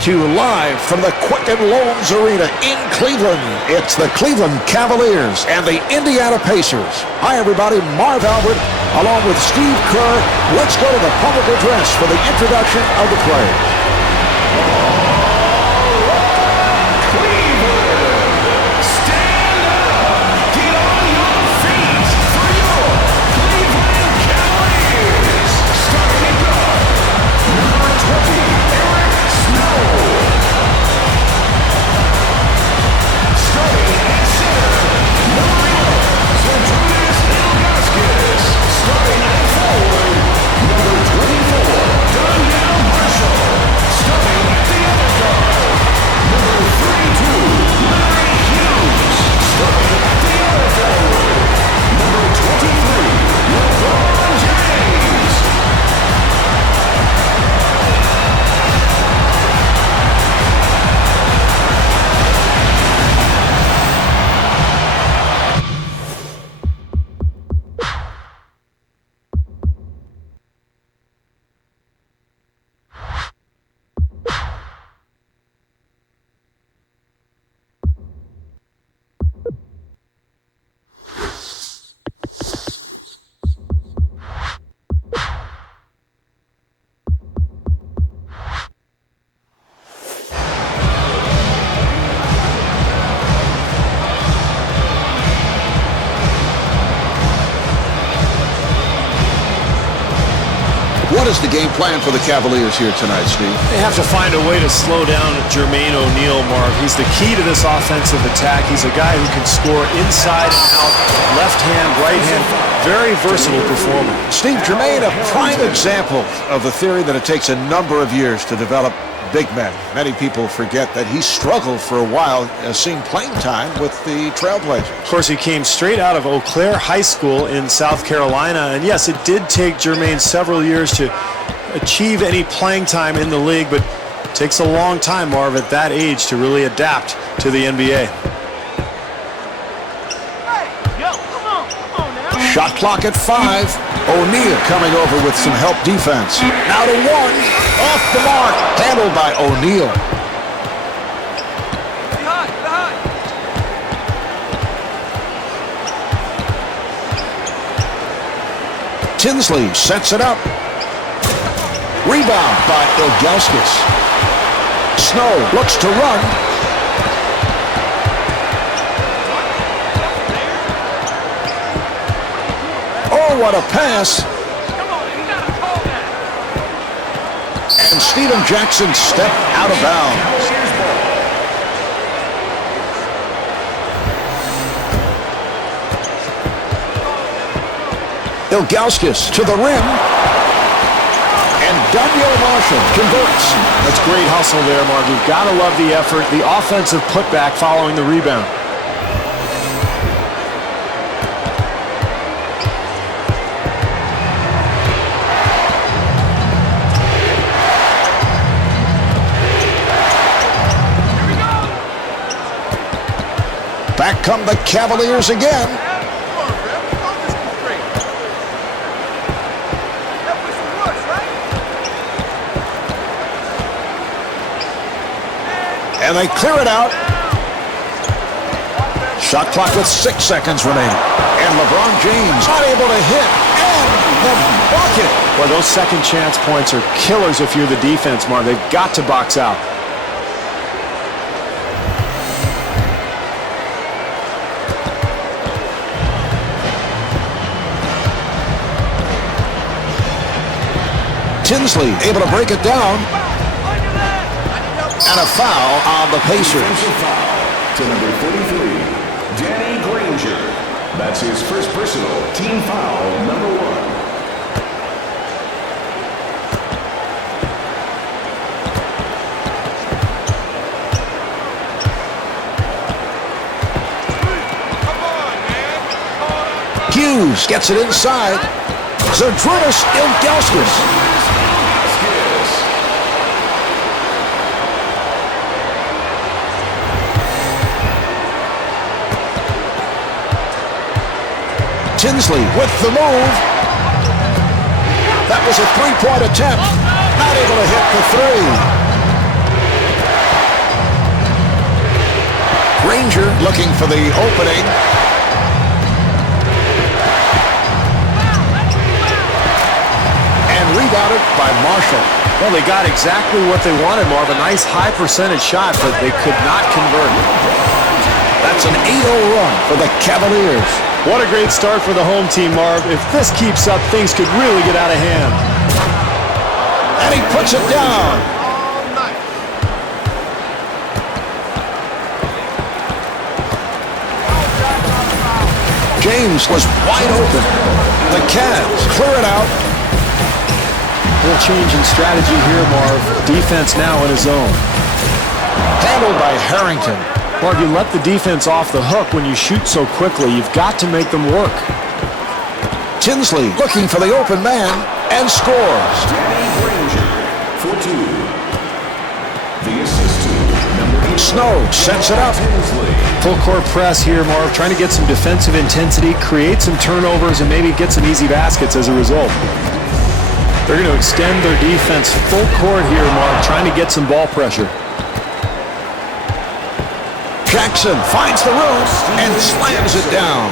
to you live from the Quicken Loans Arena in Cleveland. It's the Cleveland Cavaliers and the Indiana Pacers. Hi, everybody. Marv Albert, along with Steve Kerr. Let's go to the public address for the introduction of the players. What is the game plan for the Cavaliers here tonight, Steve? They have to find a way to slow down Jermaine O'Neal, Marv. He's the key to this offensive attack. He's a guy who can score inside and out, left hand, right hand. Very versatile performer. Steve, Jermaine, a prime example of the theory that it takes a number of years to develop big men. Many people forget that he struggled for a while seeing playing time with the Trailblazers. Of course, he came straight out of Eau Claire High School in South Carolina, and yes, it did take Jermaine several years to achieve any playing time in the league, but it takes a long time, Marv, at that age to really adapt to the NBA. Shot clock at 5. O'Neal coming over with some help defense. Now to 1. Off the mark. Handled by O'Neal. Tinsley sets it up. Rebound by Ilgauskas. Snow looks to run. What a pass. And Stephen Jackson stepped out of bounds. Ilgauskas to the rim. And Daniel Marshall converts. That's great hustle there, Mark. You've got to love the effort, the offensive putback following the rebound. Back come the Cavaliers again. And they clear it out. Shot clock with 6 seconds remaining. And LeBron James not able to hit. And the bucket. Well, those second chance points are killers if you're the defense, Mark. They've got to box out. Tinsley able to break it down. And a foul on the Pacers. To number 33, Danny Granger. That's his first personal team foul, number 1. Hughes gets it inside. Zydrunas Ilgauskas. Tinsley with the move. That was a three-point attempt. Not able to hit the three. looking for the opening. And rebounded by Marshall. Well, they got exactly what they wanted, Marv. A nice high percentage shot, but they could not convert. That's an 8-0 run for the Cavaliers. What a great start for the home team, Marv. If this keeps up, things could really get out of hand. And he puts it down. James was wide open. The Cavs clear it out. A little change in strategy here, Marv. Defense now in his zone. Handled by Harrington. Marv, you let the defense off the hook when you shoot so quickly. You've got to make them work. Tinsley looking for the open man and scores. Danny Granger for 2. The assist to number 8. Snow sets it up. Tinsley. Full court press here, Marv, trying to get some defensive intensity, create some turnovers, and maybe get some easy baskets as a result. They're going to extend their defense full court here, Marv, trying to get some ball pressure. Jackson finds the room and slams it down.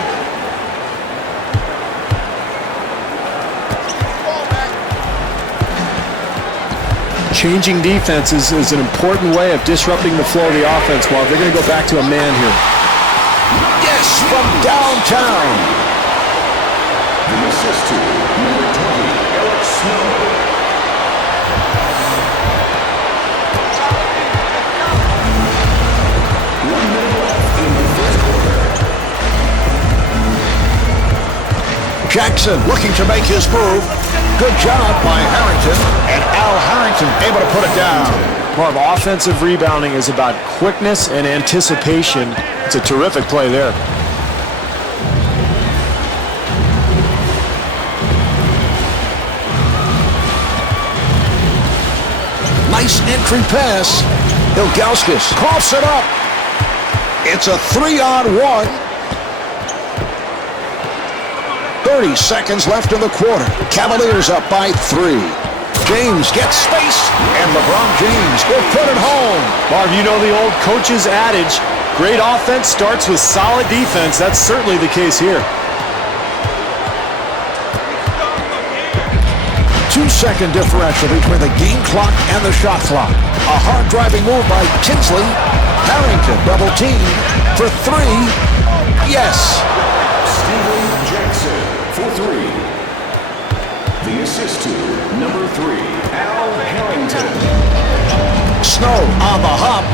Changing defenses is an important way of disrupting the flow of the offense, Marv. They're going to go back to a man here. Yes, from downtown. The assist to number 20, Eric Snow. Jackson looking to make his move. Good job by Harrington. And Al Harrington able to put it down. Marv, offensive rebounding is about quickness and anticipation. It's a terrific play there. Nice entry pass. Ilgauskas coughs it up. It's a 3-on-1. 30 seconds left in the quarter. Cavaliers up by 3. James gets space, and LeBron James will put it home. Marv, you know the old coach's adage, great offense starts with solid defense. That's certainly the case here. 2-second differential between the game clock and the shot clock. A hard driving move by Tinsley. Harrington double team for 3. Yes. Steven Jackson for 3. The assist to number 3, Al Harrington. Snow on the hop.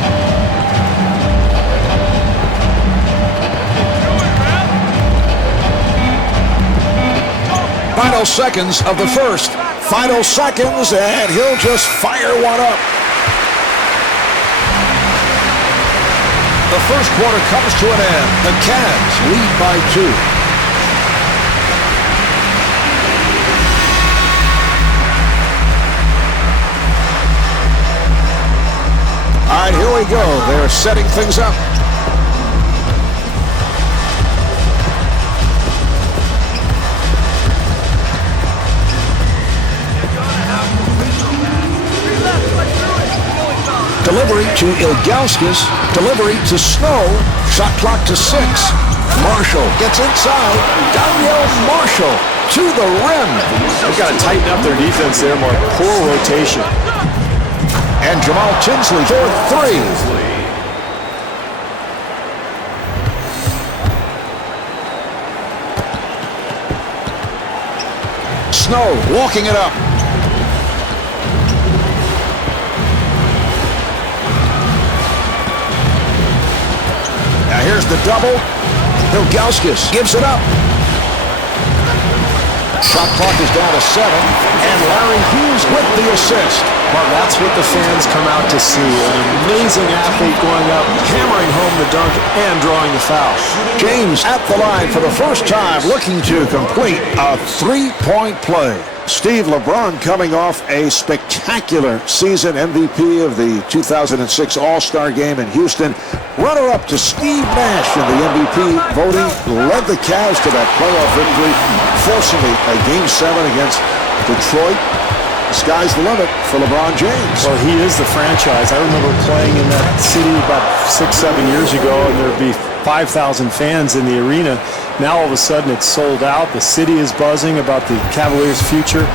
Final seconds of the first. Final seconds, and he'll just fire one up. The first quarter comes to an end. The Cavs lead by 2. All right, here we go. They're setting things up. Delivery to Ilgauskas. Delivery to Snow. Shot clock to 6. Marshall gets inside. Daniel Marshall to the rim. They've got to tighten up their defense there, Mark. Poor rotation. And Jamal Tinsley for 3. Snow walking it up. Now here's the double. Ilgauskas gives it up. Shot clock is down to 7, and Larry Hughes with the assist. Well, that's what the fans come out to see. An amazing athlete going up, hammering home the dunk, and drawing the foul. James at the line for the first time, looking to complete a 3-point play. Steve, LeBron coming off a spectacular season, MVP of the 2006 All-Star Game in Houston. Runner-up to Steve Nash in the MVP voting, led the Cavs to that playoff victory, forcing a Game 7 against Detroit. The sky's the limit for LeBron James. Well, he is the franchise. I remember playing in that city about 6-7 years ago, and there'd be 5,000 fans in the arena. Now all of a sudden it's sold out. The city is buzzing about the Cavaliers' future,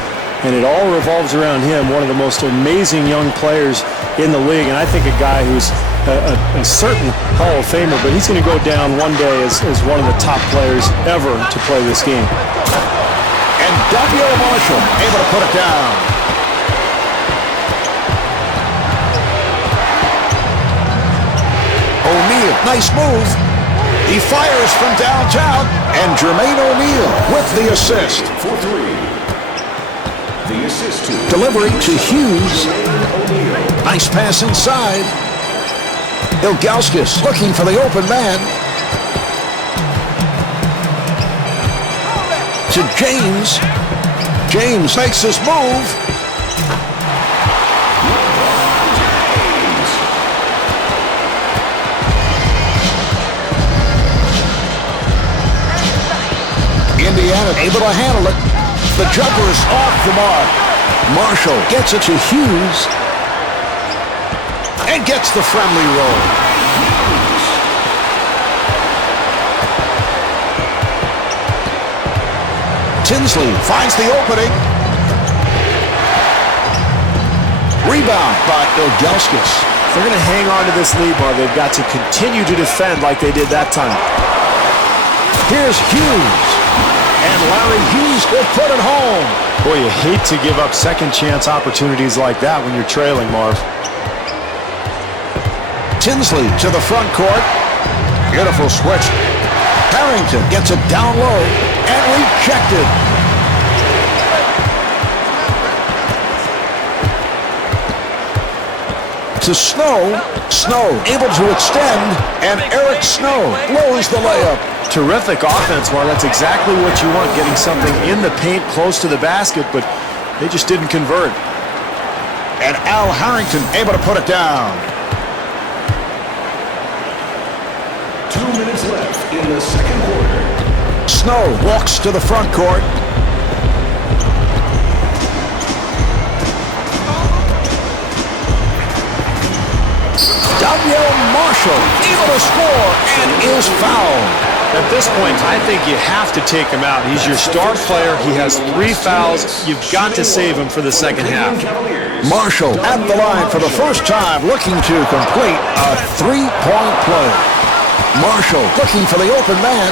and it all revolves around him, one of the most amazing young players in the league, and I think a guy who's a certain Hall of Famer, but he's going to go down one day as one of the top players ever to play this game. And Daniel Marshall able to put it down. O'Neal, nice move. He fires from downtown, and Jermaine O'Neal with the assist. For three. The assist to Delivery to Hughes. Nice pass inside. Ilgauskas looking for the open man. To James. James makes his move. Indiana able to handle it. The jumper is off the mark. Marshall gets it to Hughes. And gets the friendly roll. Tinsley finds the opening. Rebound by Ilgauskas. If they're going to hang on to this lead, Marv, they've got to continue to defend like they did that time. Here's Hughes. And Larry Hughes will put it home. Boy, you hate to give up second chance opportunities like that when you're trailing, Marv. Tinsley to the front court. Beautiful switch. Harrington gets it down low and rejected. To Snow. Snow able to extend, and Eric Snow blows the layup. Terrific offense, Marv. That's exactly what you want, getting something in the paint close to the basket, but they just didn't convert. And Al Harrington able to put it down. 2 minutes left in the second quarter. Snow walks to the front court. Daniel Marshall able to score and is fouled. At this point, I think you have to take him out. He's your star player. He has 3 fouls. You've got to save him for the second half. Marshall at the line for the first time, looking to complete a 3-point play. Marshall looking for the open man.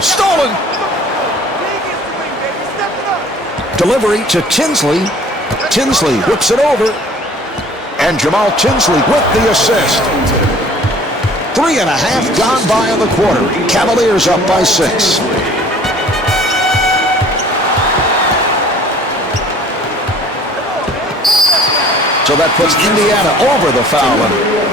Stolen. Delivery to Tinsley. Tinsley whips it over. And Jamal Tinsley with the assist. 3.5 gone by in the quarter. Cavaliers up by 6. So that puts Indiana over the foul line.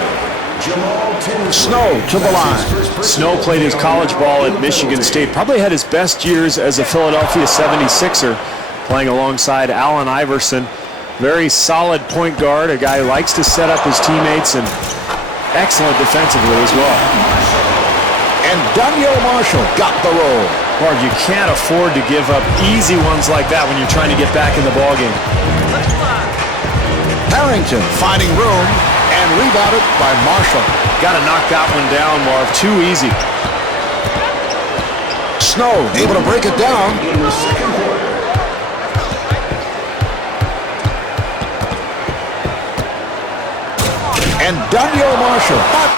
Snow to the line. Snow played his college ball at Michigan State. Probably had his best years as a Philadelphia 76er, playing alongside Allen Iverson. Very solid point guard, a guy who likes to set up his teammates, and excellent defensively as well. And Daniel Marshall got the roll. Marv, you can't afford to give up easy ones like that when you're trying to get back in the ballgame. Harrington finding room and rebounded by Marshall. Got to knock that one down, Marv. Too easy. Snow able to break it down. In the second quarter. And Daniel Marshall.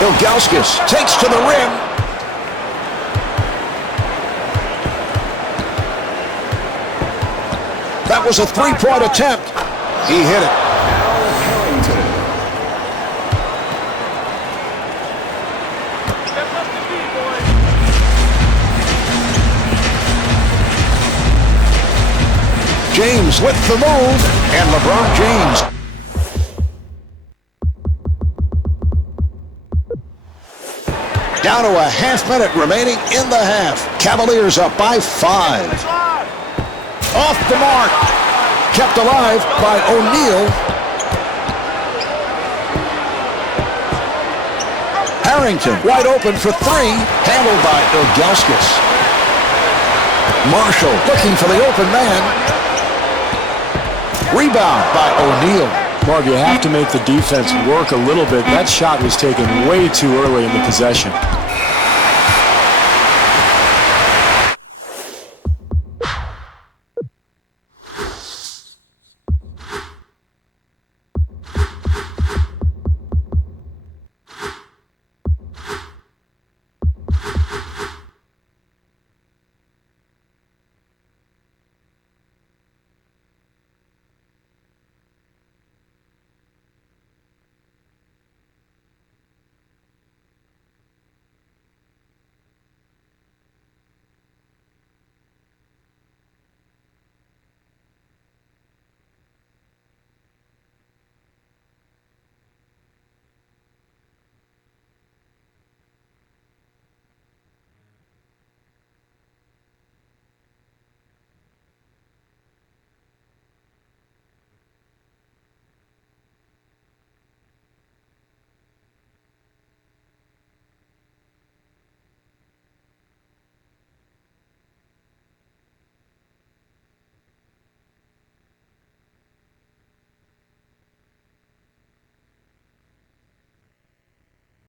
Ilgauskas takes to the rim. That was a 3-point attempt. He hit it. James with the move, and LeBron James. Down to a half minute remaining in the half. Cavaliers up by 5. Off the mark. Kept alive by O'Neal. Harrington wide open for 3. Handled by Ilgauskas. Marshall looking for the open man. Rebound by O'Neal. Marv, you have to make the defense work a little bit. That shot was taken way too early in the possession.